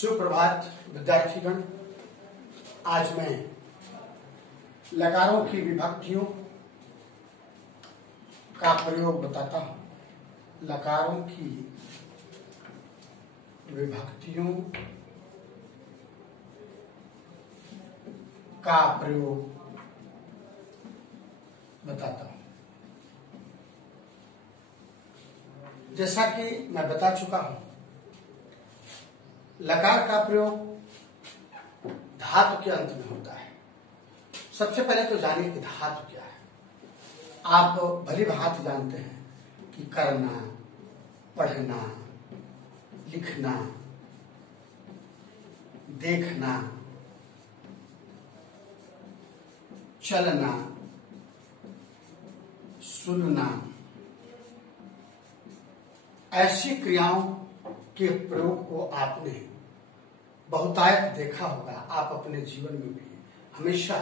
सुप्रभात विद्यार्थीगण। आज मैं लकारों की विभक्तियों का प्रयोग बताता हूं। लकारों की विभक्तियों का प्रयोग बताता हूं। जैसा कि मैं बता चुका हूं, लकार का प्रयोग धातु के अंत में होता है। सबसे पहले तो जानिए कि धातु क्या है। आप भली भांति जानते हैं कि करना, पढ़ना, लिखना, देखना, चलना, सुनना, ऐसी क्रियाओं के प्रयोग को आपने बहुतायत देखा होगा। आप अपने जीवन में भी हमेशा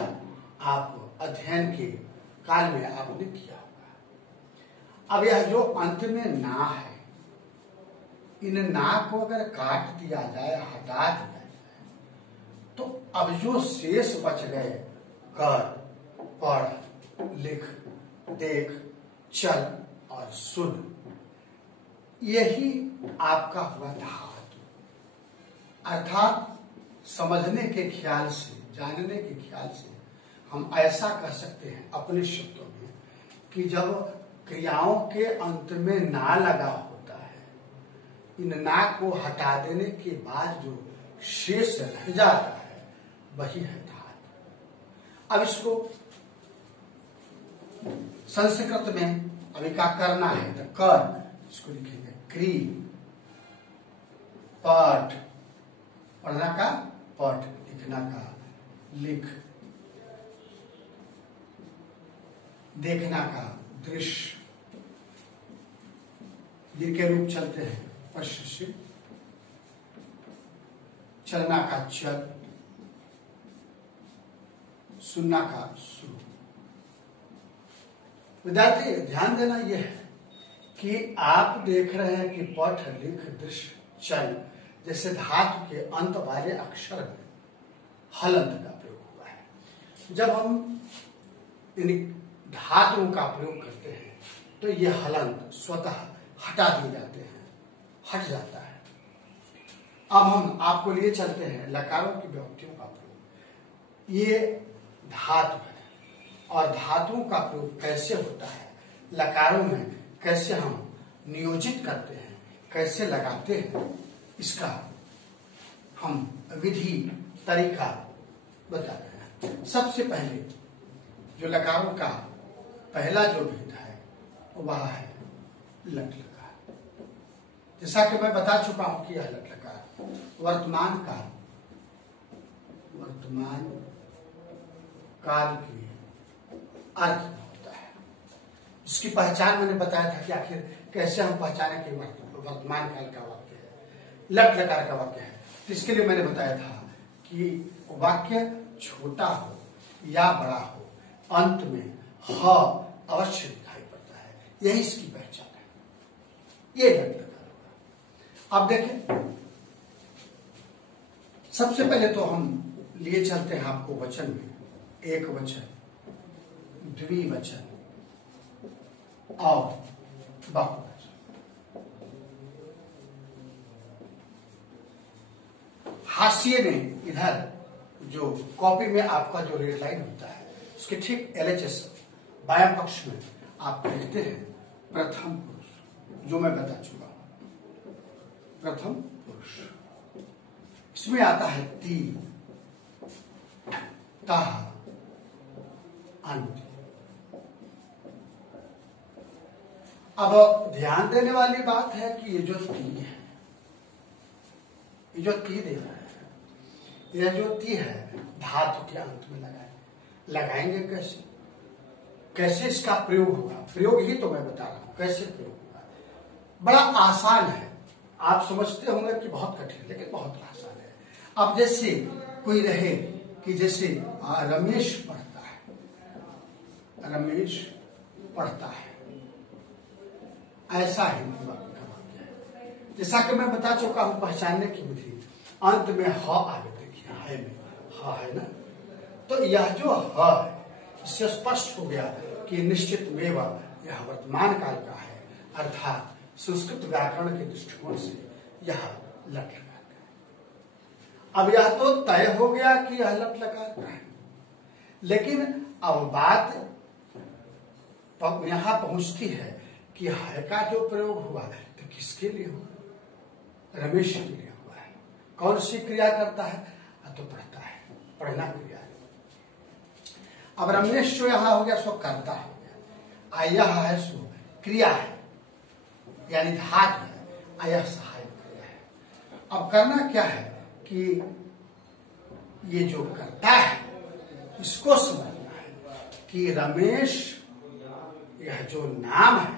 आप अध्ययन के काल में आपने किया होगा। अब यह जो अंत में ना है, इन ना को अगर काट दिया जाए, हटा दिया जाए, तो अब जो शेष बच गए कर, पढ़, लिख, देख, चल और सुन, यही आपका हुआ धातु। अर्थात समझने के ख्याल से, जानने के ख्याल से हम ऐसा कह सकते हैं अपने शब्दों में कि जब क्रियाओं के अंत में ना लगा होता है, इन ना को हटा देने के बाद जो शेष रह जाता है वही है धातु। अब इसको संस्कृत में अभी का करना है तो कर, इसको लिखेंगे क्री, पठ, पढ़ना का पठ, लिखना का लिख, देखना का दृश्य, जिनके रूप चलते हैं पश्य, चलना का चल, सुनना का सुन। विद्यार्थी ध्यान देना यह है कि आप देख रहे हैं कि पठ, लिख, दृश्य, चल जैसे धातु के अंत वाले अक्षर में हलंत का प्रयोग हुआ है। जब हम इन धातुओं का प्रयोग करते हैं तो यह हलंत स्वतः हटा दिए जाते हैं, हट जाता है। अब हम आपको लिए चलते हैं लकारों की विभक्तियों का प्रयोग। ये धातु है और धातुओं का प्रयोग कैसे होता है, लकारों में कैसे हम नियोजित करते हैं, कैसे लगाते हैं, इसका हम विधि तरीका बता रहे हैं। सबसे पहले जो लकारों का पहला जो भेद है वह है लट लकार। जैसा कि मैं बता चुका हूं कि यह लट लकार वर्तमान काल के अर्थ में होता है। इसकी पहचान मैंने बताया था कि आखिर कैसे हम पहचाने कि वर्तमान काल का वाक्य है, लट लकार का वाक्य है। तो इसके लिए मैंने बताया था कि वाक्य छोटा हो या बड़ा हो, अंत में ह अवश्य दिखाई पड़ता है, यही इसकी पहचान है। ये लट लकार होगा। अब देखें, सबसे पहले तो हम लिए चलते हैं आपको वचन में, एक वचन, द्विवचन और बहुवचन। हाशिए में इधर जो कॉपी में आपका जो रेड लाइन होता है उसके ठीक LHS बायां पक्ष में आप लिखते हैं प्रथम पुरुष, जो मैं बता चुका हूं, प्रथम पुरुष। इसमें आता है ती, ताह, अंत। अब ध्यान देने वाली बात है कि ये जो ती है, ये जो ती दे रहा है, यह जो ती है धातु के अंत में लगाएंगे कैसे, कैसे इसका प्रयोग होगा। प्रयोग ही तो मैं बता रहा हूं कैसे प्रयोग होगा। बड़ा आसान है, आप समझते होंगे कि बहुत कठिन, लेकिन बहुत आसान है। अब जैसे कोई रहे कि जैसे रमेश पढ़ता है, रमेश पढ़ता है, ऐसा हिंदी वाक्य का वाक्य है। जैसा कि मैं बता चुका हूं पहचानने की विधि। अंत में ह आगे देखिए, है में ह है ना, तो यह जो ह है इससे स्पष्ट हो गया कि निश्चित में यह वर्तमान काल का है, अर्थात संस्कृत व्याकरण के दृष्टिकोण से यह लट लकार का है। अब यह तो तय हो गया कि यह लट लकार का है, लेकिन अब बात यहां पहुंचती है कि है का जो प्रयोग हुआ है तो किसके लिए हुआ? रमेश के लिए हुआ है। कौन सी क्रिया करता है? तो पढ़ता है, पढ़ना क्रिया है। अब रमेश जो यहां हो गया सो कर्ता हो गया, यह है सो क्रिया है, यानी धातु है, यह सहायक क्रिया है। अब करना क्या है कि ये जो करता है इसको समझना है कि रमेश यह जो नाम है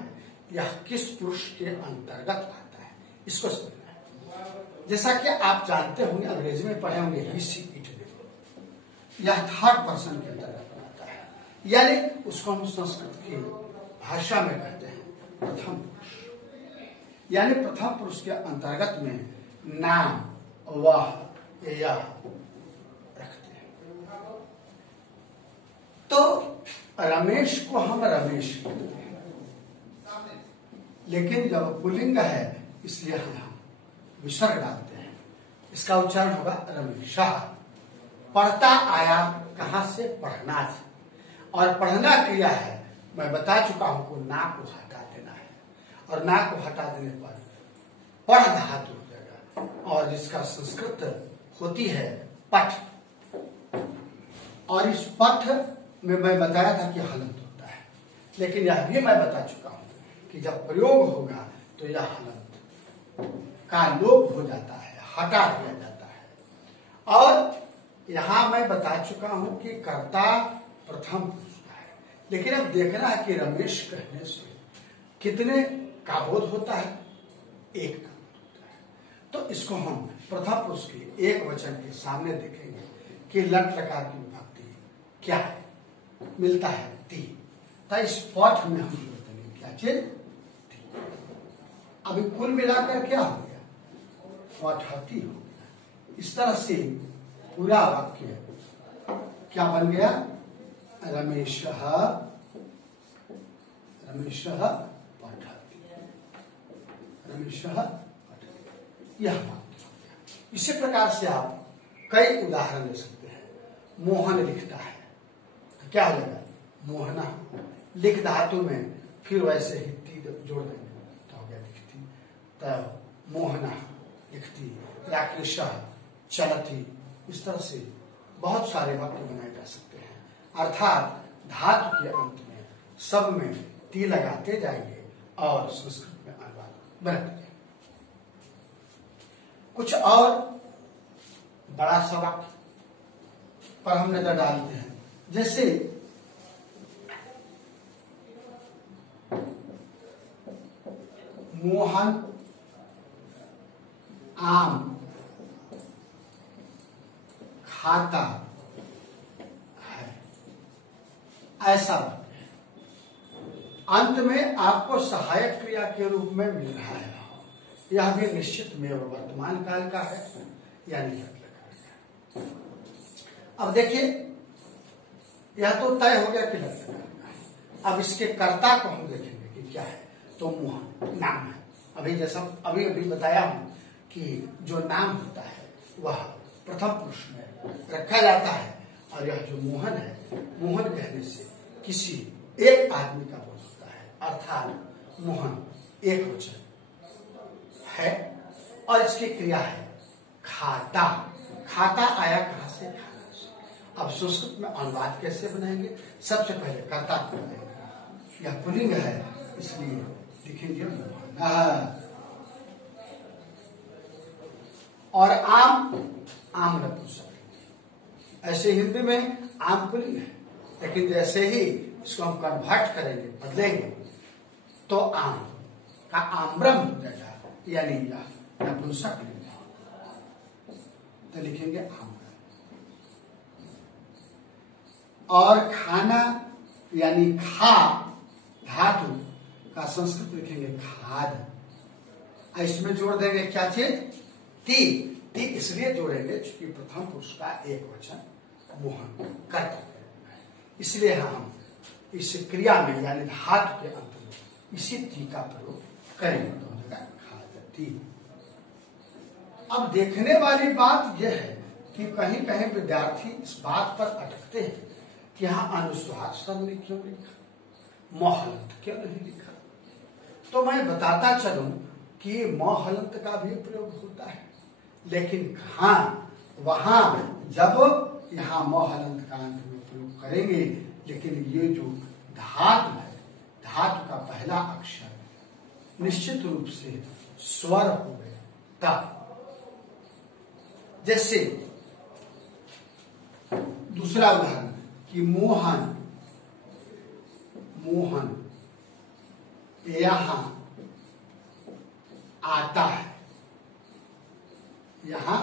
यह किस पुरुष के अंतर्गत आता है, इसको समझना है। जैसा कि आप जानते होंगे, अंग्रेजी में पढ़े होंगे ही सी इट दे, यह थर्ड पर्सन के अंतर्गत आता है, यानी उसको हम संस्कृत की भाषा में कहते हैं प्रथम पुरुष, यानी प्रथम पुरुष के अंतर्गत में नाम वह यह रखते हैं। तो रमेश को हम रमेश कहते हैं, लेकिन जब पुल्लिंग है इसलिए हम विसर्ग डालते हैं। इसका उच्चारण होगा रमेशा। पढ़ता आया कहां से? पढ़ना से, और पढ़ना क्रिया है, मैं बता चुका हूं को ना को हटा देना है, और ना को हटा देने पर पढ़ धातु हो जाएगा, और जिसका संस्कृत होती है पठ, और इस पठ में मैं बताया था कि हलंत होता है, लेकिन यह भी मैं बता चुका हूं कि जब प्रयोग होगा तो यह हलंत का लोप हो जाता है, हटा दिया जाता है। और यहां मैं बता चुका हूं कि कर्ता प्रथम पुरुष का है, लेकिन अब देखना है कि रमेश कहने से कितने का बोध होता है? एक का बोध होता है। तो इसको हम प्रथम पुरुष के एक वचन के सामने देखेंगे कि लट लकार की विभक्ति क्या है, मिलता है ती। तो इस पाठ में हम जोड़ते क्या चीज? अभी कुल मिलाकर क्या हो गया? पाठती हो गया। इस तरह से पूरा वाक्य क्या बन गया? रमेश रमेश पठति, रमेश पठति, यह वाक्य हो गया। इसी प्रकार से आप कई उदाहरण ले सकते हैं। मोहन लिखता है, क्या हो जाएगा? मोहना। लिख धातु में फिर वैसे ही ती जोड़ देंगे तो हो गया लिखती। तो मोहना लिखती, राकेश चलती, इस तरह से बहुत सारे वाक्य बनाए जा सकते हैं। अर्थात धातु के अंत में सब में ती लगाते जाएंगे और संस्कृत में अनुवाद बनाते। कुछ और बड़ा सा वाक्य पर हम नजर डालते हैं, जैसे मोहन आम खाता है, ऐसा अंत में आपको सहायक क्रिया के रूप में मिल रहा है। यह भी निश्चित में वर्तमान काल का है, यानी लट लकार का। अब देखिए, यह तो तय हो गया कि लट लकार का है। अब इसके कर्ता को हम देखेंगे कि क्या है। तो मोहन नाम है। अभी जैसा अभी बताया हूं कि जो नाम होता है वह प्रथम पुरुष में रखा जाता है, और यह जो मोहन है, मोहन कहने से किसी एक आदमी का बोध होता है, अर्थात मोहन एक वचन है, और इसकी क्रिया है खाता। खाता आया कहां से? खाना से। अब संस्कृत में अनुवाद कैसे बनाएंगे? सबसे पहले कर्ता को बनाएंगे। यह पुल्लिंग है इसलिए लिखेंगे मोहन। और आम, आम नपुंसक। ऐसे हिंदी में आम पुल्लिंग है, लेकिन जैसे ही इसको हम कन्वर्ट करेंगे, बदलेंगे, तो आम का आम्रम हो जाएगा, यानी यह नपुंसक लिंग है, तो लिखेंगे आम्रम। और खाना यानी खा धातु का संस्कृत लिखेंगे खाद। इसमें जोड़ देंगे क्या चीज? ती, ती इसलिए जोड़ेंगे क्योंकि प्रथम पुरुष का एक वचन मोहन कर्तव्य है, इसलिए हम इस क्रिया में यानी धातु के अंत में इसी ती का प्रयोग करेंगे। तो हो जाएगा खादती। अब देखने वाली बात यह है कि कहीं कहीं विद्यार्थी इस बात पर अटकते हैं कि यहाँ अनुस्वार शब्द ने क्यों लिखा, मोहलंत क्यों नहीं लिखा। तो मैं बताता चलूं कि मोहलंत का भी प्रयोग होता है, लेकिन हाँ वहां जब यहाँ मोहलंत का अंत में प्रयोग करेंगे, लेकिन ये जो धातु है, धातु का पहला अक्षर निश्चित रूप से स्वर हो गया तब। जैसे दूसरा उदाहरण कि मोहन, मोहन यहां आता है, यहां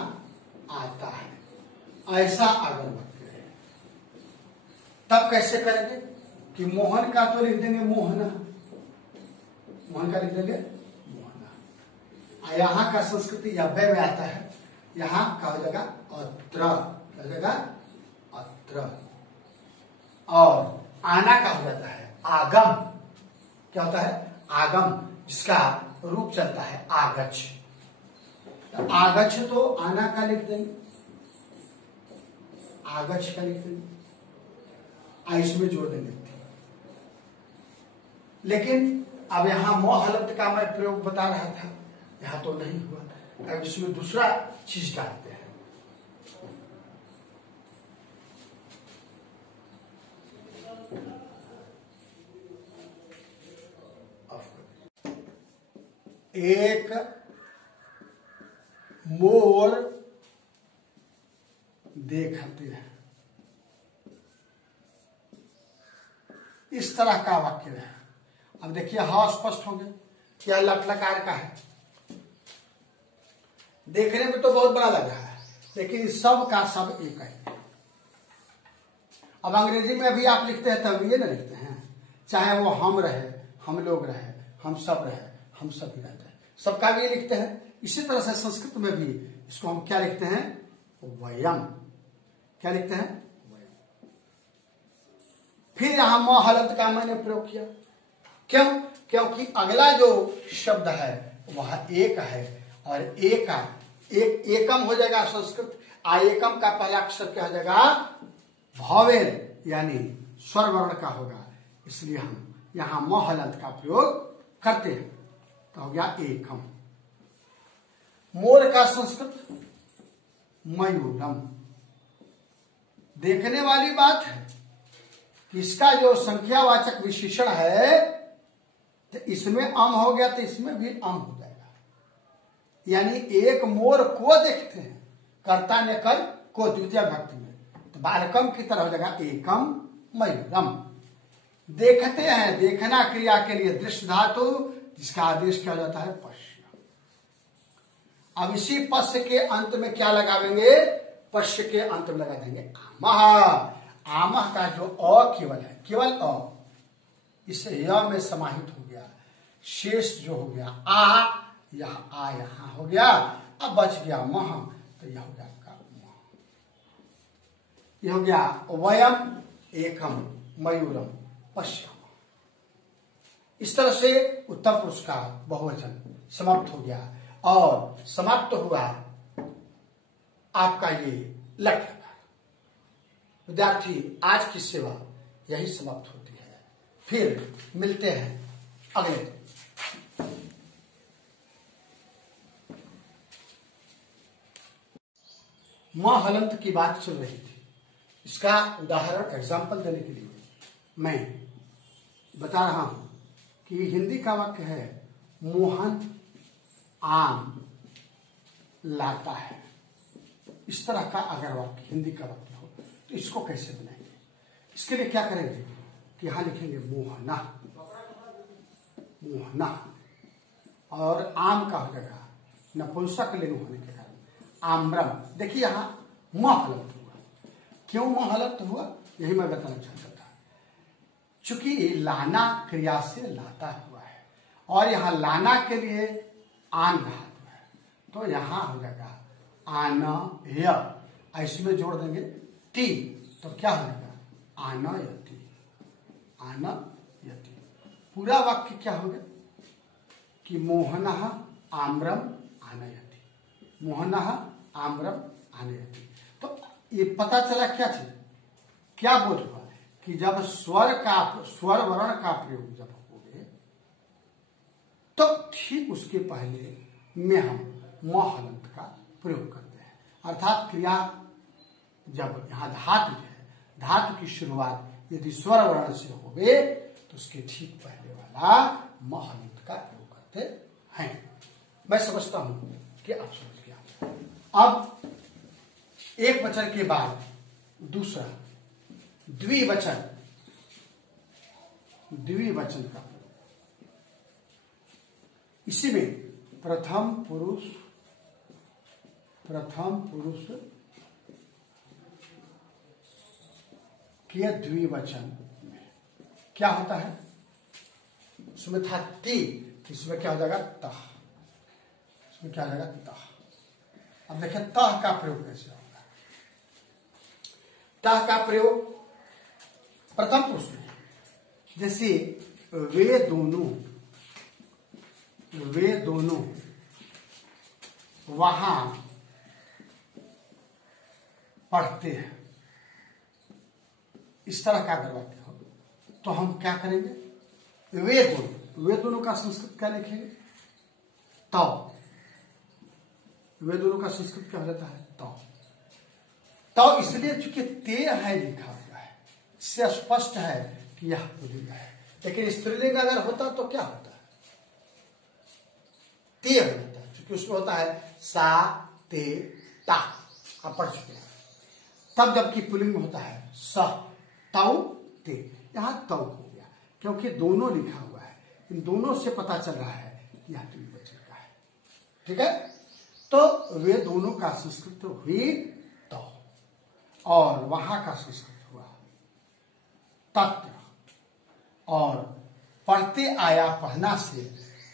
आता है, ऐसा अगर वाक्य है तब कैसे करेंगे कि मोहन का तो लिख देंगे मोहना, मोहन का लिख देंगे मोहना। यहां का संस्कृति अव्यय में आता है, यहां का हो जाएगा अत्र, क्या हो जाएगा अत्र। और आना का हो जाता है आगम, क्या होता है आगम, जिसका रूप चलता है आगच्छ। तो आगच्छ तो आना का लिख देंगे, आगच्छ का लिख देंगे, इसमें जोड़ देंगे। लेकिन अब यहां मोहलंत का मैं प्रयोग बता रहा था, यहां तो नहीं हुआ, अब इसमें दूसरा चीज डालते हैं। एक मोर देखते हैं, इस तरह का वाक्य है। अब देखिए हाँ स्पष्ट हो गया क्या लट लकार का है। देखने में तो बहुत बड़ा लग रहा है, लेकिन सब का सब एक है। अब अंग्रेजी में भी आप लिखते हैं तब ये ना लिखते हैं, चाहे वो हम रहे, हम लोग रहे, हम सब रहे, हम सभी रहते हैं, सबका भी लिखते हैं। इसी तरह से संस्कृत में भी इसको हम क्या लिखते हैं वयम, क्या लिखते हैं वयम। फिर यहां मोहलंत का मैंने प्रयोग किया, क्यों? क्योंकि अगला जो शब्द है वह एक है, और एक एकम हो जाएगा संस्कृत। एकम का पहला अक्षर क्या हो जाएगा भावेल, यानी स्वर वर्ण का होगा, इसलिए हम यहां मोहलंत का प्रयोग करते हैं। तो हो गया एकम। मोर का संस्कृत मयूरम। देखने वाली बात है कि इसका जो संख्यावाचक विशेषण है, तो इसमें अम हो गया तो इसमें भी अम हो जाएगा, यानी एक मोर को देखते हैं, कर्ता ने कर को द्वितीय भक्ति में, तो बालकम की तरह हो जाएगा एकम मयूरम। देखते हैं, देखना क्रिया के लिए दृश्य धातु, जिसका आदेश क्या हो जाता है पश्य। अब इसी पश्य के अंत में क्या लगावेंगे, पश्य के अंत में लगा देंगे आमह। आमह का जो अ केवल है, केवल अ, इसे य में समाहित हो गया, शेष जो हो गया आ, यह आ यहां हो गया, अब बच गया मह, तो यह हो गया आपका मह। यह हो गया वयम एकम मयूरम पश्याम। इस तरह से उत्तम पुरुष का बहुवचन समाप्त हो गया, और समाप्त हुआ आपका ये लट लकार। विद्यार्थी आज की सेवा यही समाप्त होती है, फिर मिलते हैं अगले दिन। मां हलंत की बात चल रही थी, इसका उदाहरण एग्जाम्पल देने के लिए मैं बता रहा हूं कि हिंदी का वाक्य है मोहन आम लाता है। इस तरह का अगर वाक्य हिंदी का वाक्य हो तो इसको कैसे बनाएंगे? इसके लिए क्या करेंगे कि यहां लिखेंगे मोहना, मोहना, और आम का हो जाएगा नपुंसक लिंग होने के कारण आम्रम। देखिए यहां म हलंत हुआ, क्यों म हलंत हुआ यही मैं बताना चाहता था। चूंकि लाना क्रिया से लाता हुआ है, और यहां लाना के लिए आन धातु है, तो यहां हो जाएगा आनय, इसमें जोड़ देंगे टी तो क्या हो जाएगा आनयति, आनयति। पूरा वाक्य क्या हो गया कि मोहनः आम्रम आनयति, मोहनः आम्रम आनयति। तो ये पता चला क्या चीज, क्या बोध हुआ कि जब स्वर वर्ण का प्रयोग जब हो गए तो ठीक उसके पहले में हम म हलंत का प्रयोग करते हैं। अर्थात क्रिया जब यहाँ धातु है, धातु की शुरुआत यदि स्वर वर्ण से हो गए तो उसके ठीक पहले वाला म हलंत का प्रयोग करते हैं। मैं समझता हूं कि आप समझ गया। अब एक वचन के बाद दूसरा द्विवचन, द्विवचन का प्रयोग। इसी में प्रथम पुरुष के द्विवचन में क्या होता है, उसमें था ती, इसमें क्या हो जाएगा तह, इसमें क्या हो जाएगा तह। अब देखिए तह का प्रयोग कैसे होगा। तह का प्रयोग प्रथम पुरुष में, जैसे वे दोनों वहां पढ़ते हैं, इस तरह का अगर वाक्य हो तो हम क्या करेंगे, वे दोनों का संस्कृत क्या लिखेंगे तो, वे दोनों का संस्कृत क्या हो जाता है तो इसलिए चूंकि ते है लिखा हुआ है, इससे स्पष्ट है कि यह पुल्लिंग है। लेकिन स्त्रीलिंग अगर होता तो क्या होता है, ते हो जाता है, क्योंकि उसमें होता है सा ते ता, आप पढ़ चुके हैं। तब जबकि पुल्लिंग में होता है स तौ ते, यहां तौ हो गया क्योंकि दोनों लिखा हुआ है, इन दोनों से पता चल रहा है कि यह द्विवचन का है। ठीक है, तो वे दोनों का संस्कृत हुई तो, और वहां का संस्कृत हुआ तत्र, और पढ़ते आया पढ़ना से,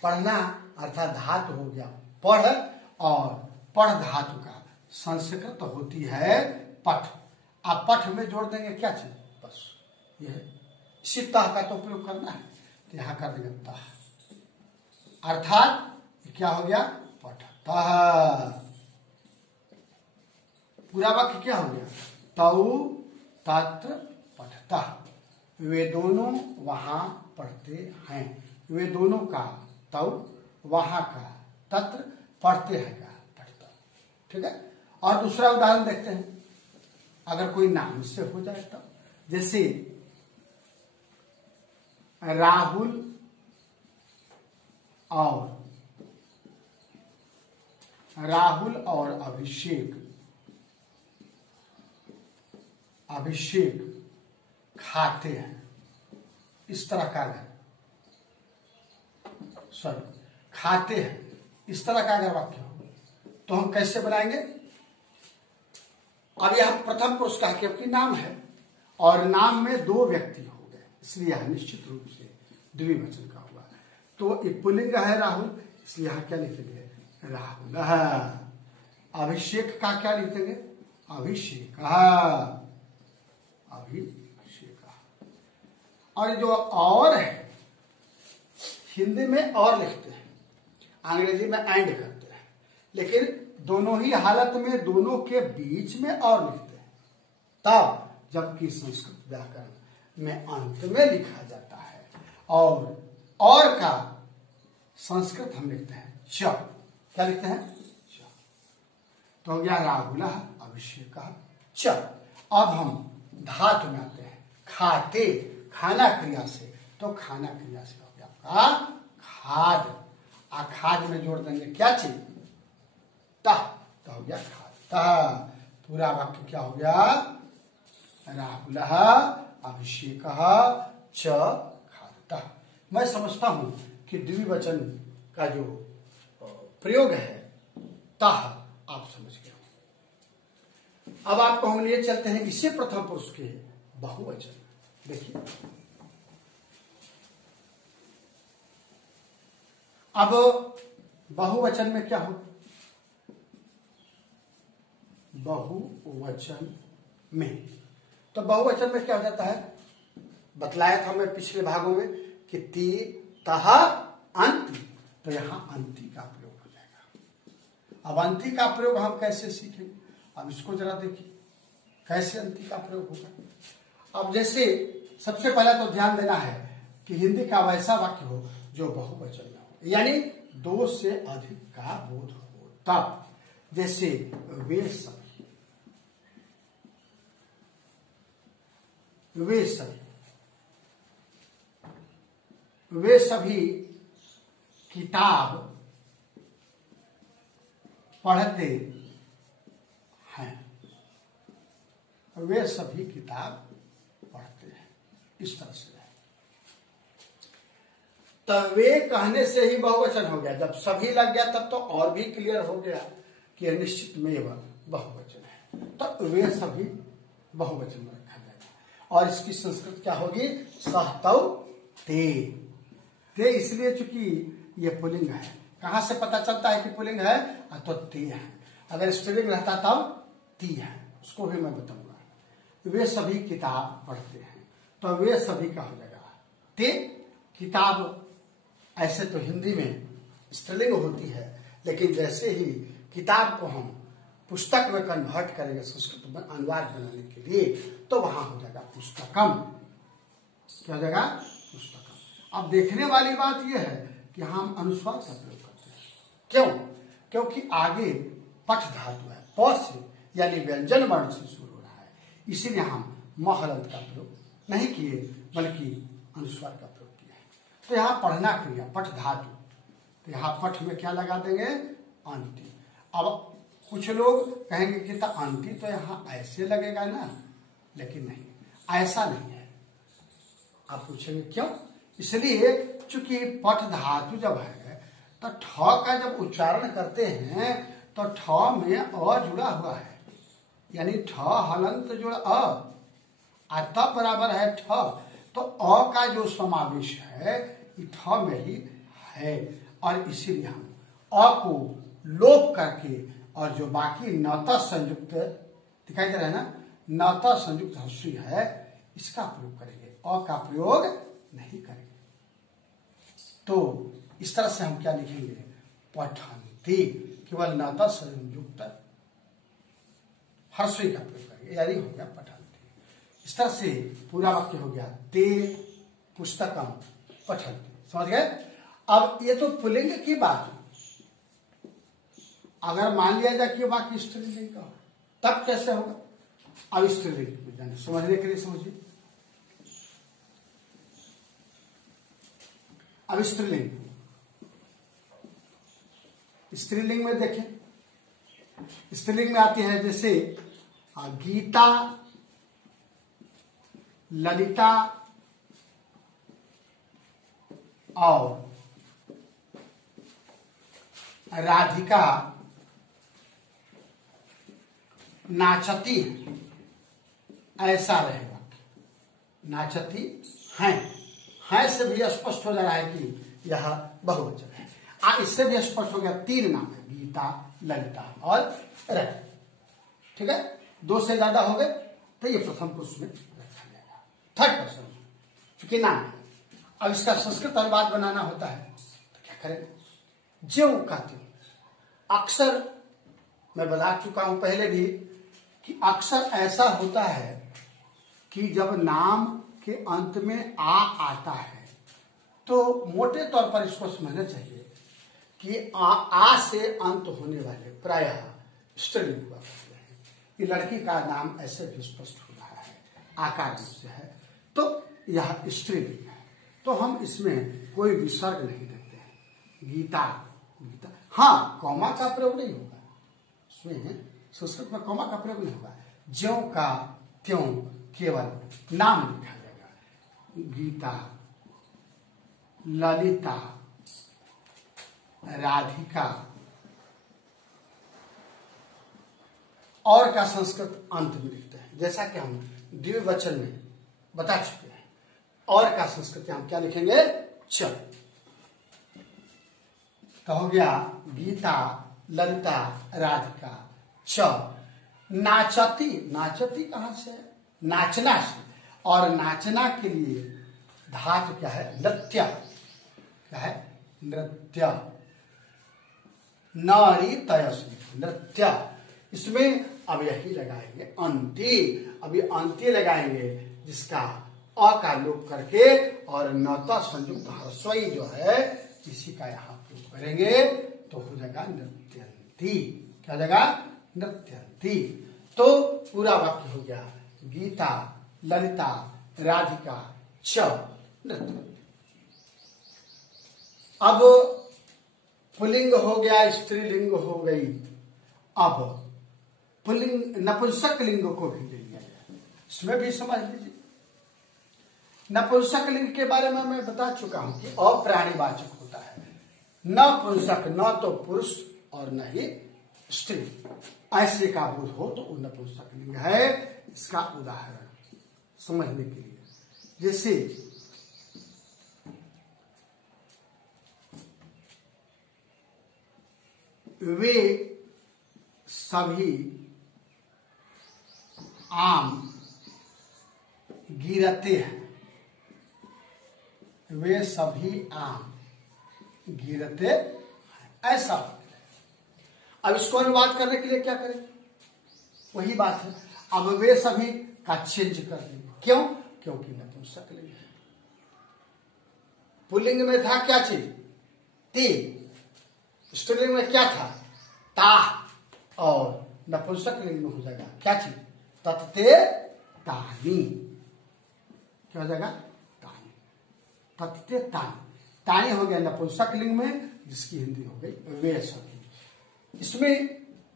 पढ़ना अर्थात धातु हो गया पढ़, और पढ़ धातु का संस्कृत होती है पठ। आप पठ में जोड़ देंगे क्या चीज, बस यह इसी तह का तो प्रयोग करना है, तो यहां कर देंगे तह, अर्थात क्या हो गया पठतः। पूरा वाक्य क्या हो गया, तौ तत्र पठतः, वे दोनों वहां पढ़ते हैं, वे दोनों का तौ, वहां का तत्र, पढ़ते हैं का पढ़ता। ठीक है, और दूसरा उदाहरण देखते हैं, अगर कोई नाम से हो जाए तो, जैसे राहुल और अभिषेक खाते हैं, इस तरह का अगर खाते हैं इस तरह का अगर वाक्य हो तो हम कैसे बनाएंगे। अब यह प्रथम पुरुष का क्योंकि नाम है और नाम में दो व्यक्ति हो गए, इसलिए यह निश्चित रूप से द्विवचन का हुआ। तो एक पुल्लिंग है राहुल, इसलिए यहां क्या लिखेंगे राहुल। अभिषेक का क्या लिखेंगे अभिषेक, अभिषेक। और जो और है हिंदी में और लिखते हैं, अंग्रेजी में एंड करते हैं, लेकिन दोनों ही हालत में दोनों के बीच में और लिखते हैं तब, जबकि संस्कृत व्याकरण में अंत में लिखा जाता है, और का संस्कृत हम लिखते हैं च, क्या लिखते हैं च। तो हो गया राहुल अभिषेक च। अब हम धातु में आते हैं, खाते खाना क्रिया से, तो खाना क्रिया से हो गया आपका खाद, खाद में जोड़ देंगे क्या चीज तह, तो हो गया खाद तह। पूरा वाक्य क्या हो गया राहुल अभिषेक च खादतः। मैं समझता हूं कि द्विवचन का जो प्रयोग है तह आप समझ गए। अब आपको हम लिए चलते हैं इसी प्रथम पुरुष के बहुवचन। देखिए अब बहुवचन में क्या होगा, बहुवचन में। तो बहुवचन में क्या हो जाता है, बतलाया था मैं पिछले भागों में कि ती, तह, अंति। तो यहां अंति का प्रयोग हो जाएगा। अब अंति का प्रयोग हम कैसे सीखेंगे, अब इसको जरा देखिए कैसे अंति का प्रयोग होगा। अब जैसे सबसे पहले तो ध्यान देना है कि हिंदी का वैसा वाक्य हो जो बहुवचन में हो, यानी दो से अधिक का बोध हो तब। जैसे वे सभी, वे सभी, वे सभी किताब पढ़ते हैं, वे सभी किताब पढ़ते हैं, इस तरह से। तब वे कहने से ही बहुवचन हो गया, जब सभी लग गया तब तो और भी क्लियर हो गया कि निश्चित में बहुवचन है। तो वे सभी बहुवचन में रखा जाएगा। और इसकी संस्कृत क्या होगी, सहतौ ते। ते इसलिए चूंकि ये पुल्लिंग है। कहां से पता चलता है कि पुल्लिंग है, तो ते है। अगर स्त्रीलिंग रहता तब ती है, उसको भी मैं बताऊंगा। वे सभी किताब पढ़ते हैं, तो वे सभी का हो जाएगा ते। किताब ऐसे तो हिंदी में स्त्रीलिंग होती है, लेकिन जैसे ही किताब को हम पुस्तक में कन्वर्ट करेंगे संस्कृत में अनुवाद बनाने के लिए, तो वहां हो जाएगा पुस्तकम। क्या हो जाएगा, पुस्तकम। अब देखने वाली बात यह है कि हम अनुस्वार का प्रयोग करते हैं। क्यों, क्योंकि आगे पठ धातु है, प से, यानी व्यंजन वर्ण से शुरू हो रहा है, इसीलिए हम महलंत का प्रयोग नहीं किए बल्कि अनुस्वार का प्रयोग किया है। तो यहाँ पढ़ना क्रिया पठ धातु, तो यहाँ पठ में क्या लगा देंगे, अंति। अब कुछ लोग कहेंगे कि तो अंति तो यहाँ ऐसे लगेगा ना, लेकिन नहीं, ऐसा नहीं है। आप पूछेंगे क्यों, इसलिए चूंकि पठ धातु जब है तो ठ का जब उच्चारण करते हैं तो ठ में अ जुड़ा हुआ है, यानी ठ हलंत जुड़ा अ तब बराबर है ठ, तो अ का जो समावेश है ठ में ही है। और इसीलिए हम अ को लोप करके और जो बाकी नत संयुक्त दिखाई दे रहा है ना, नत संयुक्त हस्वी है, इसका प्रयोग करेंगे, अ का प्रयोग नहीं करेंगे। तो इस तरह से हम क्या लिखेंगे, पठन्ति, केवल नत संयुक्त हस्वी का प्रयोग करेंगे, यानी हो गया पठन्ति। इस तरह से पूरा वाक्य हो गया, ते पुस्तकम पठन्ति। समझ गए। अब ये तो पुल्लिंग की बात, अगर मान लिया जाए कि वाक्य स्त्रीलिंग का तब कैसे होगा। अब स्त्रीलिंग समझने के लिए समझिए। अब स्त्रीलिंग, स्त्रीलिंग में देखें, स्त्रीलिंग में आती है जैसे गीता, ललिता और राधिका नाचती है, ऐसा रहेगा। नाचती हैं से भी स्पष्ट हो जा रहा है कि यह बहुवचन है। इससे भी स्पष्ट हो गया, तीन नाम है, गीता, ललिता और राधिका। ठीक है, दो से ज्यादा हो गए तो ये प्रथम पुरुष में रखा जाएगा, थर्ड पर्सन, क्योंकि नाम है। अब इसका संस्कृत अनुवाद बनाना होता है तो क्या करें, ज्यों का त्यों। अक्सर मैं बता चुका हूं पहले भी कि अक्सर ऐसा होता है कि जब नाम के अंत में आ आता है तो मोटे तौर पर इसको समझना चाहिए कि आ से अंत होने वाले प्रायः स्त्रीलिंग हुआ करते हैं। ये लड़की का नाम ऐसे भी स्पष्ट हो रहा है, आकार से है, तो यह स्त्रीलिंग है। तो हम इसमें कोई विसर्ग नहीं देते हैं। गीता, गीता, हाँ कौमा का प्रयोग नहीं होगा इसमें, संस्कृत में कौमा का प्रयोग नहीं होगा। ज्यों का त्यों केवल नाम लिखा जाएगा। गीता, ललिता, राधिका और का संस्कृत अंत में लिखते हैं, जैसा कि हम द्विवचन में बता चुके हैं। और का संस्कृत हम क्या लिखेंगे, च। तो हो गया गीता, ललिता, राधिका, च। नाचती, नाचती कहां से है? नाचना से। और नाचना के लिए धातु क्या है? नृत्य। क्या है? नृत्य। नारी तयस, नृत्य। इसमें अब यही लगाएंगे अंत्य। अभी अंत्य लगाएंगे जिसका अ का लोप करके और नौता संयुक्त ह्रस्वई जो है इसी का यहाँ प्रयोग करेंगे तो हो जाएगा नृत्यंती। क्या हो जाएगा? नृत्यंती। तो पूरा वाक्य हो गया गीता ललिता राधिका च नृत्य। अब पुल्लिंग हो गया, स्त्रीलिंग हो गई। अब पुल्लिंग नपुंसक लिंग को भी ले लिया जाए, इसमें भी समझ लीजिए। नपुंसक लिंग के बारे में मैं बता चुका हूं कि अप्राणीवाचक होता है। नपुंसक, न तो पुरुष और न ही स्त्री, ऐसे का बोध हो तो वो नपुंसक लिंग है। इसका उदाहरण समझने के लिए, जैसे वे सभी आम गिरते हैं, वे सभी आम गिरते हैं, ऐसा। अब इसको अनुवाद करने के लिए क्या करें? वही बात है। अब वे सभी का चेंज कर देंगे। क्यों? क्योंकि नपुंसक लिंग है। पुल्लिंग में था क्या चीज? ती। स्त्रीलिंग में क्या था? ता। और नपुंसक लिंग में हो जाएगा क्या चीज? तत्ते तानी। क्या हो जाएगा? तानी। तत्ते तानी। तानी हो गया नपुंसक लिंग में, जिसकी हिंदी हो गई वे सभी। इसमें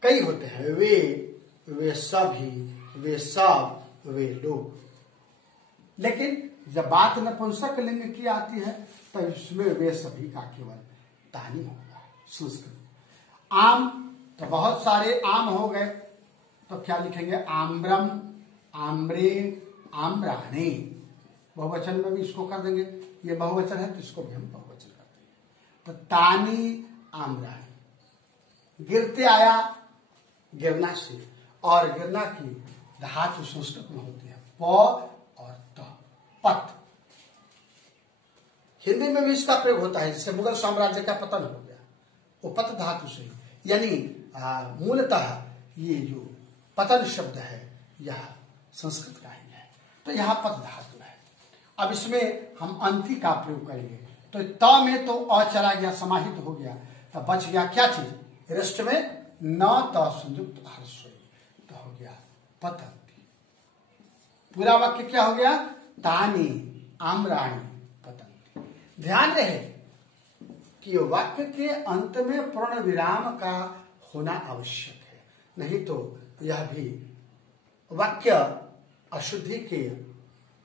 कई होते हैं, वे सभी, वे सब, वे लोग। लेकिन जब बात नपुंसक लिंग की आती है तो इसमें वे सभी का केवल तानी होगा। संस्कृत आम, तो बहुत सारे आम हो गए तो क्या लिखेंगे? आम्रम, आम्रे, आम्राणी। बहुवचन में भी इसको कर देंगे, ये बहुवचन है तो इसको भी हम बहुवचन कर देंगे। तो तानी आम्राणी। गिरते आया गिरना से, और गिरना की धातु संस्कृत में होती है प और त, पत। हिंदी में भी इसका प्रयोग होता है, जैसे मुगल साम्राज्य का पतन हो गया, वो पत धातु से, यानी मूलतः ये जो पतन शब्द है यह संस्कृत का ही है, तो यहाँ पत धातु है। अब इसमें हम अंति का प्रयोग करेंगे तो त में तो अ चला गया, समाहित हो गया, तो बच गया क्या चीज? रिष्ट में न त संयुक्त ह्रस्व, तो हो गया पतंती। पूरा वाक्य क्या हो गया? तानी आम्राणी पतंती। ध्यान रहे कि वाक्य के अंत में पूर्ण विराम का होना आवश्यक है, नहीं तो यह भी वाक्य अशुद्धि के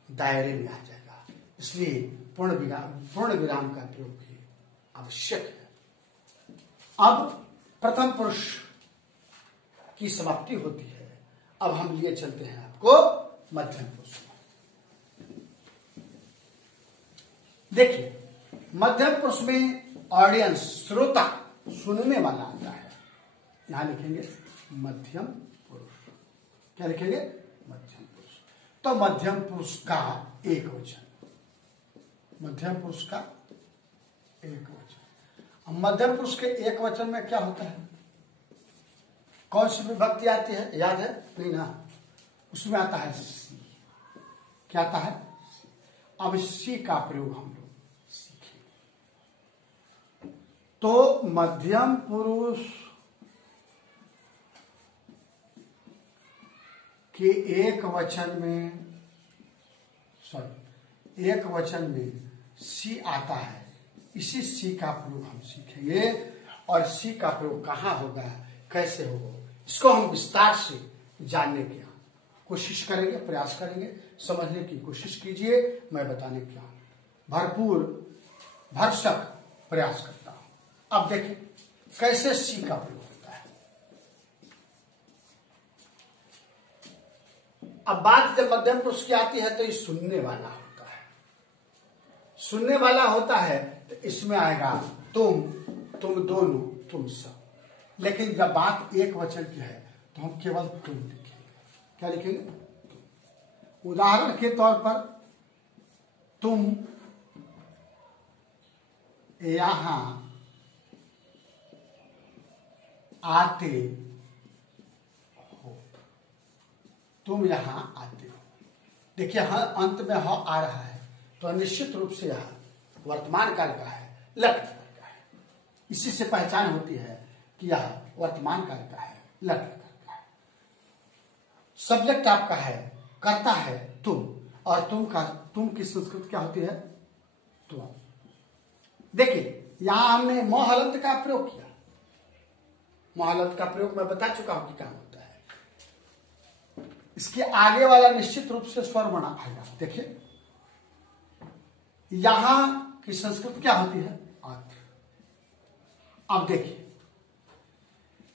दायरे में आ जाएगा। इसलिए पूर्ण विराम का प्रयोग भी आवश्यक है। अब प्रथम पुरुष की समाप्ति होती है। अब हम लिए चलते हैं आपको मध्यम पुरुष में। देखिए, मध्यम पुरुष में ऑडियंस, श्रोता, सुनने वाला आता है। यहां लिखेंगे मध्यम पुरुष। क्या लिखेंगे? मध्यम पुरुष। तो मध्यम पुरुष का एक वचन, मध्यम पुरुष का एक वचन। अब मध्यम पुरुष के एक वचन में क्या होता है? कौन सी विभक्ति आती है? याद है? नहीं ना? उसमें आता है सी। क्या आता है? अब सी का प्रयोग हम लोग सीखेंगे। तो मध्यम पुरुष के एक वचन में सी आता है। इसी सी का प्रयोग हम सीखेंगे, और सी का प्रयोग कहाँ होगा, कैसे होगा, इसको हम विस्तार से जानने की कोशिश करेंगे, प्रयास करेंगे। समझने की कोशिश कीजिए, मैं बताने का भरपूर भरसक प्रयास करता हूं। अब देखिए कैसे सी का प्रयोग होता है। अब बात जब मध्यम पुरुष की आती है तो ये सुनने वाला होता है। सुनने वाला होता है तो इसमें आएगा तुम दोनों, तुम सब। लेकिन जब बात एक वचन की है तो हम केवल तुम लिखेंगे। क्या लिखेंगे? उदाहरण के तौर पर तुम यहां आते हो, तुम यहां आते हो। देखिए हर अंत में ह आ रहा है तो निश्चित रूप से यह वर्तमान काल का है, लट काल का है। इसी से पहचान होती है कि यह वर्तमान काल का है, लट काल का है। सब्जेक्ट आपका है, करता है तुम, और तुम की संस्कृत क्या होती है? तुम। देखिए यहां हमने म हलंत का प्रयोग किया। म हलंत का प्रयोग मैं बता चुका हूं कि क्या होता है। इसके आगे वाला निश्चित रूप से स्वर बना आएगा। देखिए यहां की संस्कृत क्या होती है? आत्र। अब देखिए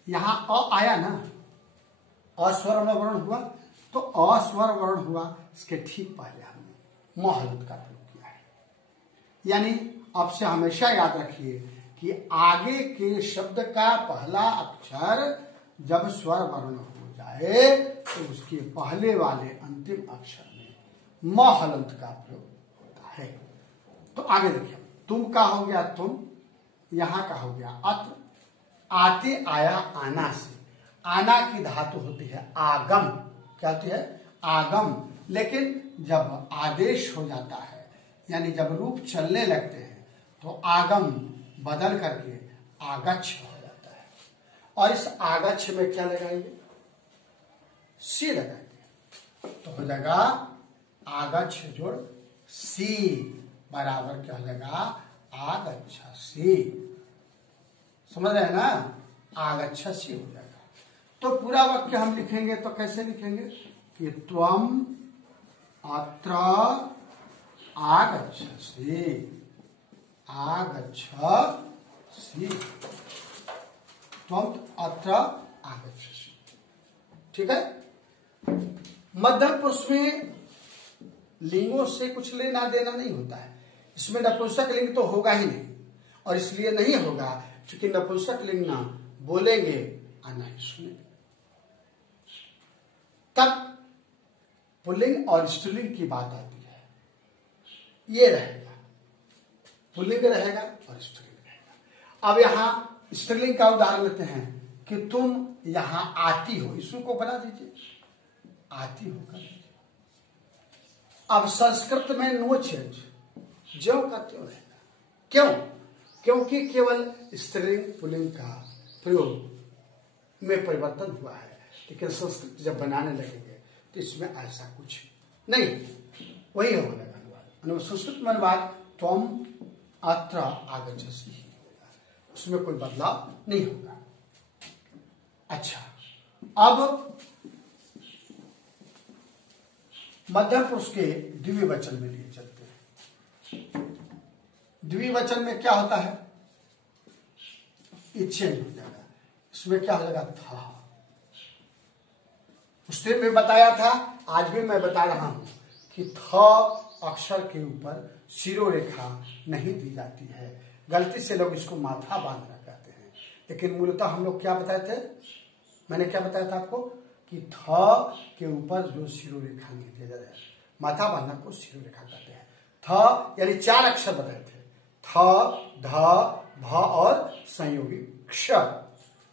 यहां अ आया ना, अस्वर में वर्ण हुआ, तो अस्वर वर्ण हुआ, इसके ठीक पहले हमने म हलंत का प्रयोग किया है। यानी अब से हमेशा याद रखिए कि आगे के शब्द का पहला अक्षर जब स्वर वर्ण हो जाए तो उसके पहले वाले अंतिम अक्षर में म हलंत का प्रयोग होता है। तो आगे देखिए, तुम का हो गया तुम, यहां का हो गया अत्र, आते आया आना से। आना की धातु होती है आगम। क्या होती है? आगम। लेकिन जब आदेश हो जाता है, यानी जब रूप चलने लगते हैं, तो आगम बदल करके आगच्छ हो जाता है। और इस आगच्छ में क्या लगाएंगे? सी लगाएंगे, तो हो जाएगा आगच्छ जोड़ सी बराबर क्या हो जाएगा? आगच्छसि। समझ रहे हैं ना? आगच्छसि हो जाएगा। तो पूरा वाक्य हम लिखेंगे तो कैसे लिखेंगे कि त्वम अत्र आगच्छसि, आगच्छसि, त्वम अत्र आगच्छसि। ठीक है? मध्यम पुरुष में लिंगों से कुछ लेना देना नहीं होता है। इसमें नपुंसक लिंग तो होगा ही नहीं, और इसलिए नहीं होगा क्योंकि नपुंसक लिंग ना बोलेंगे और ना ही सुनेंगे। तब पुल्लिंग और स्त्रीलिंग की बात आती है। ये रहेगा, पुल्लिंग रहेगा और स्त्रीलिंग रहेगा। अब यहां स्त्रीलिंग का उदाहरण लेते हैं कि तुम यहां आती हो, इसको को बना दीजिए, आती हो कर। अब संस्कृत में नो चेंज, ज्यों का त्यों रहेगा। क्यों? क्योंकि केवल स्त्रीलिंग पुल्लिंग का प्रयोग में परिवर्तन हुआ है, लेकिन संस्कृत जब बनाने लगेंगे तो इसमें ऐसा कुछ नहीं, वही होगा अनुवाद। संस्कृत में अनुवाद त्वम अत्र आगच्छसि ही होगा, उसमें कोई बदलाव नहीं होगा। अच्छा, अब मध्यम पुरुष के द्विवचन में लिए चलते हैं। द्विवचन में क्या होता है? चेंज हो जाएगा। इसमें क्या हो जाएगा? था। उस दिन में बताया था, आज भी मैं बता रहा हूं कि थ अक्षर के ऊपर शिरोरेखा नहीं दी जाती है। गलती से लोग इसको माथा बांधना कहते हैं, लेकिन मूलतः हम लोग क्या बताए थे? मैंने क्या बताया था आपको कि थ के ऊपर जो शिरोरेखा नहीं दिया जाता है, माथा बांधना को शिरोरेखा कहते हैं। थ यानी 4 अक्षर बताए थे, थ, ध, भ और संयोगी क्ष।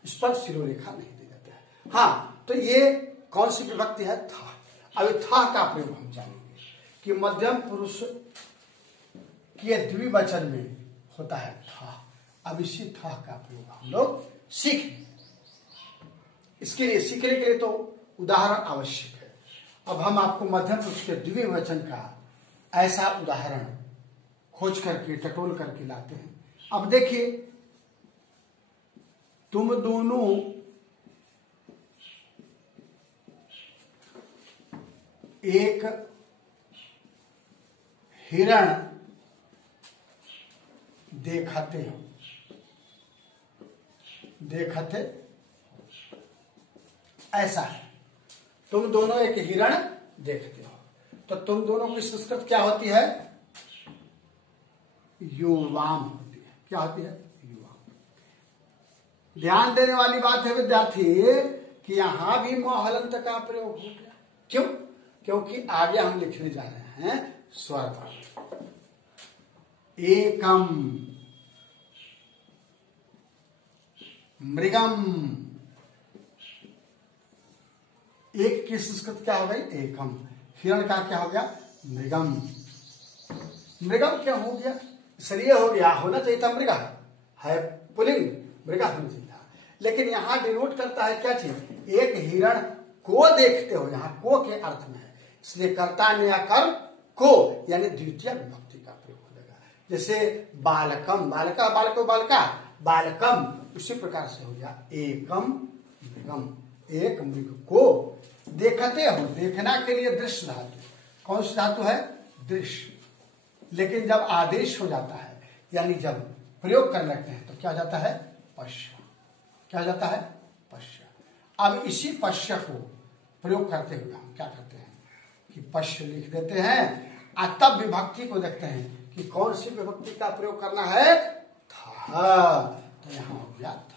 इस पर शिरोरेखा नहीं दी जाती है। हाँ, तो ये कौन सी विभक्ति है? था। अब था का प्रयोग हम जानेंगे कि मध्यम पुरुष के द्विवचन में होता है था। अब इसी था का प्रयोग हम लोग सीखें। इसके लिए सीखने के लिए तो उदाहरण आवश्यक है। अब हम आपको मध्यम पुरुष के द्विवचन का ऐसा उदाहरण खोज करके टटोल करके लाते हैं। अब देखिए, तुम दोनों एक हिरण देखते हो, देखते ऐसा है। तुम दोनों एक हिरण देखते हो, तो तुम दोनों की संस्कृत क्या होती है? युवाम होती है। क्या होती है? युवाम। ध्यान देने वाली बात है विद्यार्थी कि यहां भी म हलंत का प्रयोग हो गया। क्यों? क्योंकि आगे हम लिखने जा रहे हैं स्वर पर। एकम मृगम, एक की संस्कृत क्या हो गई? एकम। हिरण का क्या हो गया? मृगम। मृगम क्या हो गया? इसलिए हो गया, होना चाहिए था मृगा, है पुल्लिंग, मृगा होना चाहिए था। लेकिन यहां डिनोट करता है क्या चीज? एक हिरण को देखते हो, यहां को के अर्थ में है, इसलिए कर्ता नया कर्म को, यानी द्वितीय विभक्ति का प्रयोग हो जाएगा। जैसे बालकम, बालका बालको बालका, बालकम, उसी प्रकार से हो गया एकम मृगम, एक मृग को देखते हो। देखना के लिए दृश्य धातु, कौन सी धातु है? दृश्य। लेकिन जब आदेश हो जाता है, यानी जब प्रयोग करने लगते हैं, तो क्या हो जाता है? पश्य। क्या हो जाता है? पश्य। अब इसी पश्य को प्रयोग करते हुए हम क्या करते हैं कि पश्य लिख देते हैं, और तब विभक्ति को देखते हैं कि कौन सी विभक्ति का प्रयोग करना है? था। तो यहां हो गया था।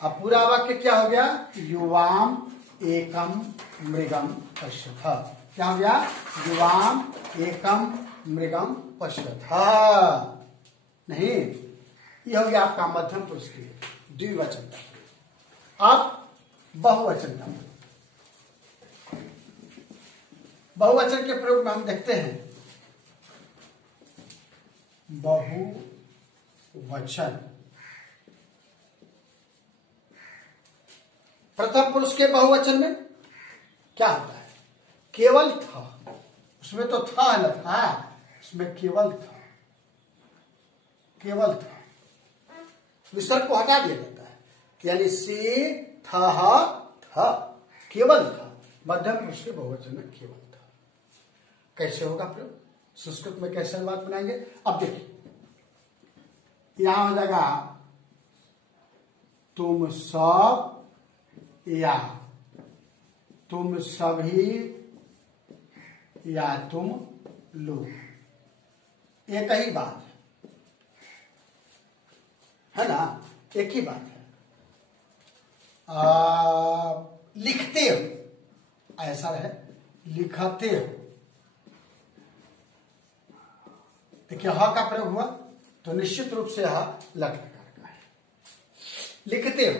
अब पूरा वाक्य क्या हो गया? युवाम एकम मृगम पश्यथ। क्या हो गया? युवाम एकम मृगम पश्यथ। नहीं, यह हो गया आपका मध्यम पुरुष के द्विवचन का प्रयोग। अब बहुवचन का प्रयोग। बहुवचन के प्रयोग में हम देखते हैं बहुवचन। प्रथम पुरुष के बहुवचन में क्या होता है? केवल था, उसमें तो था न था, उसमें केवल था, केवल था, विसर्ग को हटा दिया जाता है, यानी से था, केवल था। मध्यम पुरुष के बहुवचन में केवल था। कैसे होगा प्रयोग? संस्कृत में कैसे बात बनाएंगे? अब देखिए, यहां हो जाएगा तुम सब या तुम सभी या तुम लोग, एक ही बात है ना, एक ही बात है। लिखते हो, ऐसा है, लिखते हो। देखिए ह का प्रयोग हुआ तो निश्चित रूप से यह लट लकार का है। लिखते हो।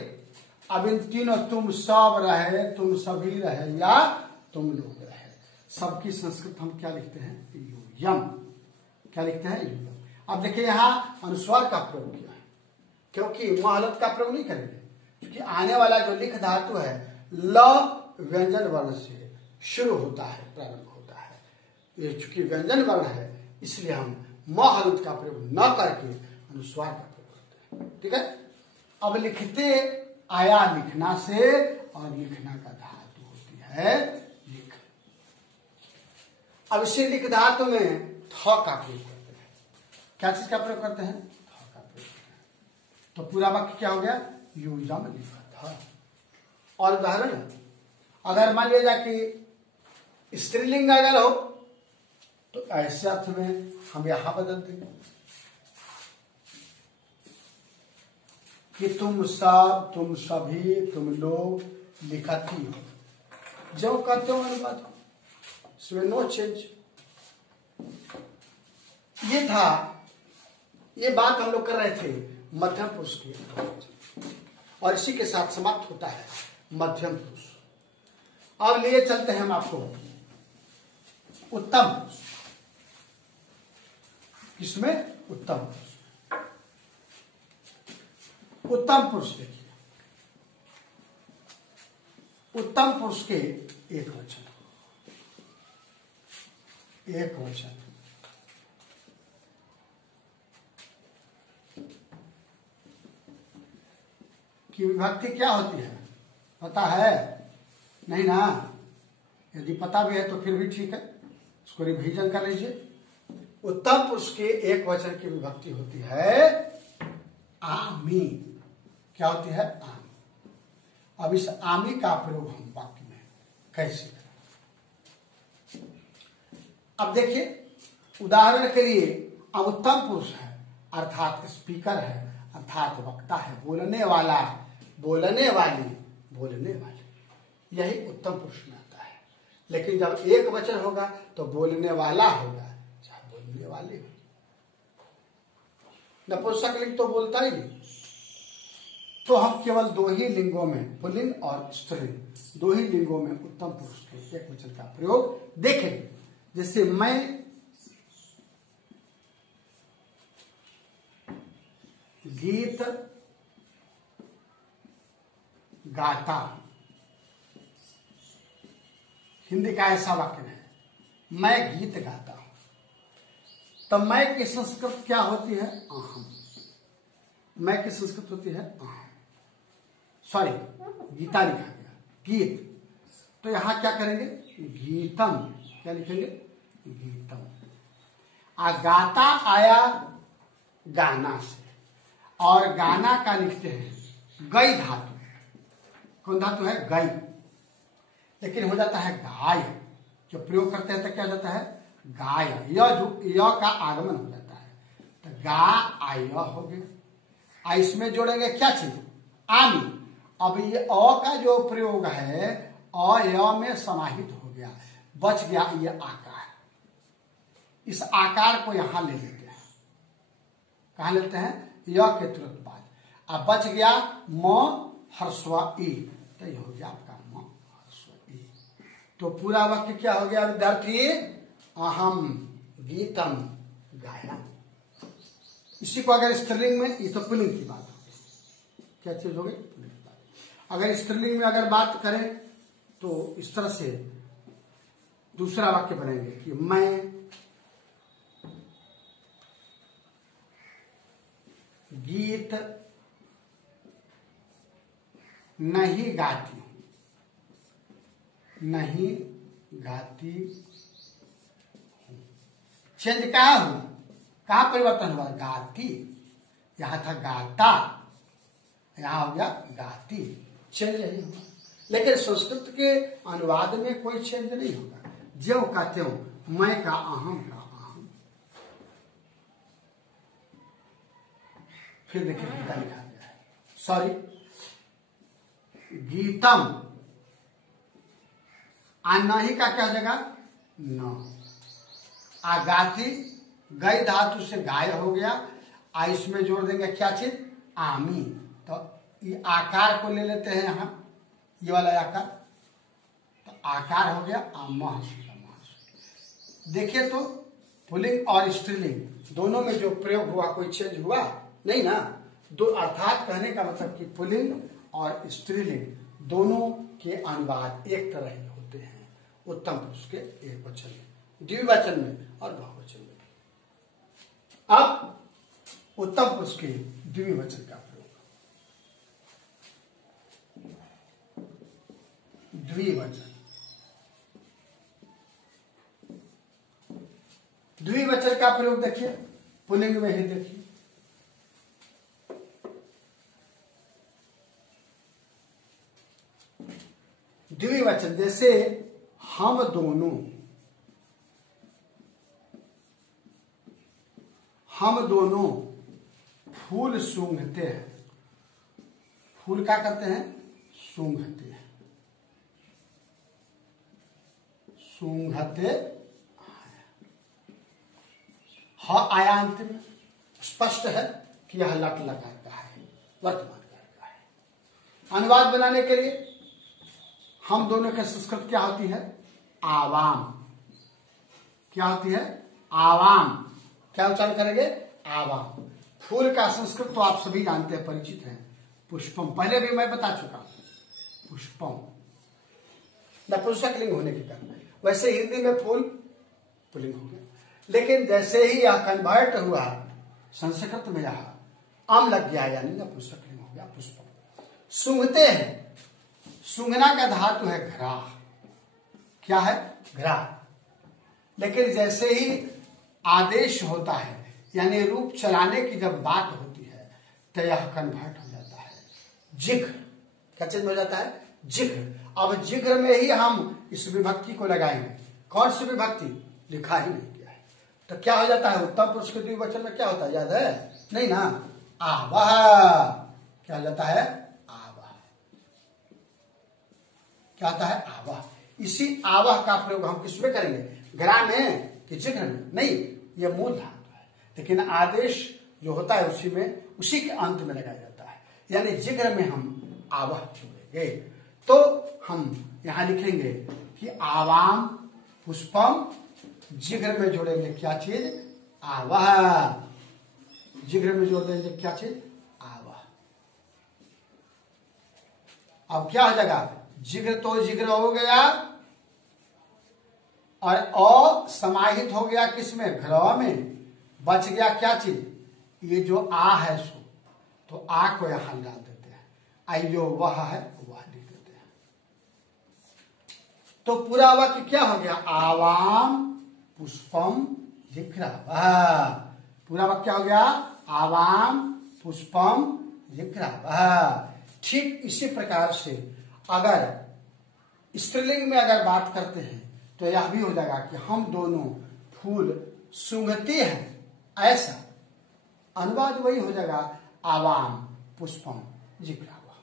अब इन तीनों, तुम सब रहे, तुम सभी रहे, या तुम लोग रहे, सबकी संस्कृत हम क्या लिखते हैं? यूयम। क्या लिखते हैं? यूयम। अब देखिए यहां अनुस्वार का प्रयोग किया है, क्योंकि महलत का प्रयोग नहीं करेंगे, क्योंकि आने वाला जो लिख धातु है ल व्यंजन वर्ण से शुरू होता है, प्रारंभ होता है। ये चूंकि व्यंजन वर्ण है, इसलिए हम महलत का प्रयोग न करके अनुस्वार का प्रयोग करते हैं। ठीक है। अब लिखते आया लिखना से, और लिखना का धातु होती है लिख। अब इसे लिख धातु में थ का प्रयोग करते हैं। क्या चीज का प्रयोग करते हैं? थ का प्रयोग करते हैं। तो पूरा वाक्य क्या हो गया? यूयम लिखत। और उदाहरण, अगर मान लिया जाए कि स्त्रीलिंग अगर हो, तो ऐसे अर्थ में हम यहां बदल देंगे कि तुम सब, तुम सभी, तुम लोग लिखती हो। जो करते हो अनुवाद, इसमें नो चेंज। ये था, ये बात हम लोग कर रहे थे मध्यम पुरुष की, और इसी के साथ समाप्त होता है मध्यम पुरुष। अब लिए चलते हैं हम आपको उत्तम पुरुष। किसमें? उत्तम पुरुष। उत्तम पुरुष देखिए, उत्तम पुरुष के एक वचन, एक वचन। की विभक्ति क्या होती है पता है? नहीं ना? यदि पता भी है तो फिर भी ठीक है, उसको रिवीजन कर लीजिए। उत्तम पुरुष के एक वचन की विभक्ति होती है आमी। क्या होती है? आमी। अब इस आमी का प्रयोग हम वाक्य में कैसे करें? अब देखिए, उदाहरण के लिए अब उत्तम पुरुष है, अर्थात स्पीकर है, अर्थात वक्ता है बोलने वाला, बोलने वाली, बोलने वाले, यही उत्तम पुरुष में आता है। लेकिन जब एक वचन होगा तो बोलने वाला होगा, चाहे बोलने वाले हो। नपुंसकलिंग तो बोलता ही नहीं। तो हम केवल दो ही लिंगों में, पुल्लिंग और स्त्रीलिंग, दो ही लिंगों में उत्तम पुरुष के एक वचन का प्रयोग देखेंगे। जैसे मैं गीत गाता, हिंदी का ऐसा वाक्य है, मैं गीत गाता हूं। तब मैं की संस्कृत क्या होती है? अहम। मैं की संस्कृत होती है अहम। सॉरी, गीता लिखा गया, गीत। तो यहां क्या करेंगे? गीतम। क्या लिखेंगे? गीतम। गाता आया गाना से, और गाना का लिखते हैं गई धातु। कौन धातु है? गई। लेकिन हो जाता है गाय, जो प्रयोग करते हैं तो क्या हो जाता है? गाय। य का आगमन हो जाता है, तो गा आय हो गया। इसमें जोड़ेंगे क्या चीज? आमी। अब ये अ का जो प्रयोग है अ य में समाहित हो गया, बच गया ये आकार। इस आकार को यहां ले लेते हैं। कहा लेते हैं? य के तुरंत बाद। अब बच गया म हर्स्व ई, तो ये हो गया आपका म हर्स्व ई। तो पूरा वाक्य क्या हो गया विद्यार्थी? अहम गीतम गाया। इसी को अगर स्त्रीलिंग में, ये तो पुल्लिंग की बात हो गई, क्या चीज हो गई? पुल्लिंग की बात। अगर स्त्रीलिंग में अगर बात करें तो इस तरह से दूसरा वाक्य बनेंगे कि मैं गीत नहीं गाती हूं, नहीं गाती हूं। चेंज कहा हुआ? कहा परिवर्तन हुआ? गाती। यहां था गाता, यहां हो गया गाती। चेंज नहीं हुआ। लेकिन संस्कृत के अनुवाद में कोई चेंज नहीं होगा, ज्यों का त्यों, मैं का अहम का अहम। फिर देखिए गीता लिखा गया है, सॉरी गीतम। नहीं का क्या हो जाएगा? न। गाती, गई धातु से गाय हो गया। इसमें जोड़ देंगे क्या चीज? आमी। तो ये आकार को ले लेते हैं यहां, ये वाला आकार। तो आकार हो गया देखिए तो पुल्लिंग और स्त्रीलिंग दोनों में जो प्रयोग हुआ कोई चेंज हुआ नहीं ना। दो अर्थात कहने का मतलब कि पुल्लिंग और स्त्रीलिंग दोनों के अनुवाद एक तरह ही होते हैं, उत्तम पुरुष के एक वचन में, द्विवचन में और बहुवचन में। अब उत्तम पुरुष के द्विवचन का प्रयोग। द्विवचन, द्विवचन का प्रयोग देखिए, पुल्लिंग में ही देखिए। द्विवचन जैसे हम दोनों, हम दोनों फूल सूंघते हैं। फूल क्या करते हैं? सूंघते हैं, सूंघते। ह आया अंत में, स्पष्ट है कि यह लट लकार का है, वर्तमान काल का है। अनुवाद बनाने के लिए हम दोनों की संस्कृत क्या होती है? आवाम। क्या होती है? आवाम। क्या उच्चारण करेंगे? आवाम। फूल का संस्कृत तो आप सभी जानते हैं, परिचित हैं, पुष्पम। पहले भी मैं बता चुका हूं, पुष्पम नपुंसकलिंग होने के कारण। वैसे हिंदी में फूल पुल्लिंग हो गया, लेकिन जैसे ही यह कन्वर्ट हुआ संस्कृत में, यह अम लग गया, यानी नपुंसकलिंग हो गया पुष्पम। सूंघते हैं, सूंघना का धातु है घ्रा। क्या है? घ्रा। लेकिन जैसे ही आदेश होता है, यानी रूप चलाने की जब बात होती है, तो यह कन्वर्ट हो जाता है जिघ्र। क्या चेंज हो जाता है? जिघ्र। अब जिघ्र में ही हम इस विभक्ति को लगाएंगे। कौन सी विभक्ति? लिखा ही नहीं गया है। तो क्या हो जाता है? उत्तम पुरुष के द्विवचन में क्या होता है? याद है? नहीं ना। आवह। क्या हो जाता है? आवह। क्या होता है? आवह। इसी आवह का प्रयोग हम किसमें करेंगे? ग्रा में कि जिघ्र में? नहीं, यह मूल धातु है, लेकिन आदेश जो होता है उसी में, उसी के अंत में लगाया जाता है, यानी जिघ्र में हम आवह जोड़ेंगे। तो हम यहां लिखेंगे कि आवाम पुष्पम, जिघ्र में जोड़ेंगे क्या चीज? आवह। जिघ्र में जोड़ देंगे क्या चीज? आवह। अब क्या हो जाएगा? जिघ्र तो जिघ्र हो गया और अ समाहित हो गया किसमें? घ्र में। बच गया क्या चीज? ये जो आ है सो, तो आ को यहां डाल देते हैं, आई जो वह है वह लिख देते हैं। तो पूरा वाक्य क्या हो गया? आवाम पुष्पम जिघ्रावः। पूरा वाक्य क्या हो गया? आवाम पुष्पम जिघ्रावः। ठीक इसी प्रकार से अगर स्त्रीलिंग में अगर बात करते हैं तो यह भी हो जाएगा कि हम दोनों फूल सूंघते हैं, ऐसा अनुवाद वही हो जाएगा, आवाम पुष्पम जिघ्रावः।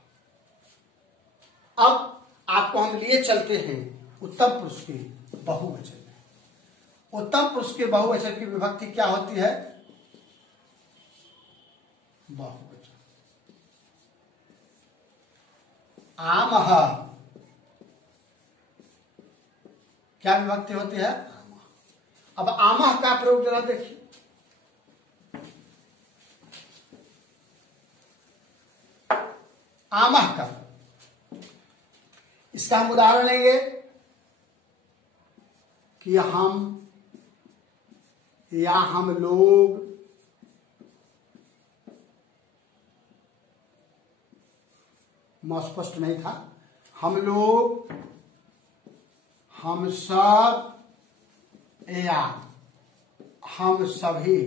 अब आपको हम लिए चलते हैं उत्तम पुरुष के बहुवचन में। उत्तम पुरुष के बहुवचन की विभक्ति क्या होती है? बहुवचन। आमः, क्या विभक्ति होती है? आमः। अब आमः का प्रयोग जरा देखिए। आमः का, इसका हम उदाहरण लेंगे कि हम या हम लोग, स्पष्ट नहीं था, हम लोग, हम सब या हम सभी।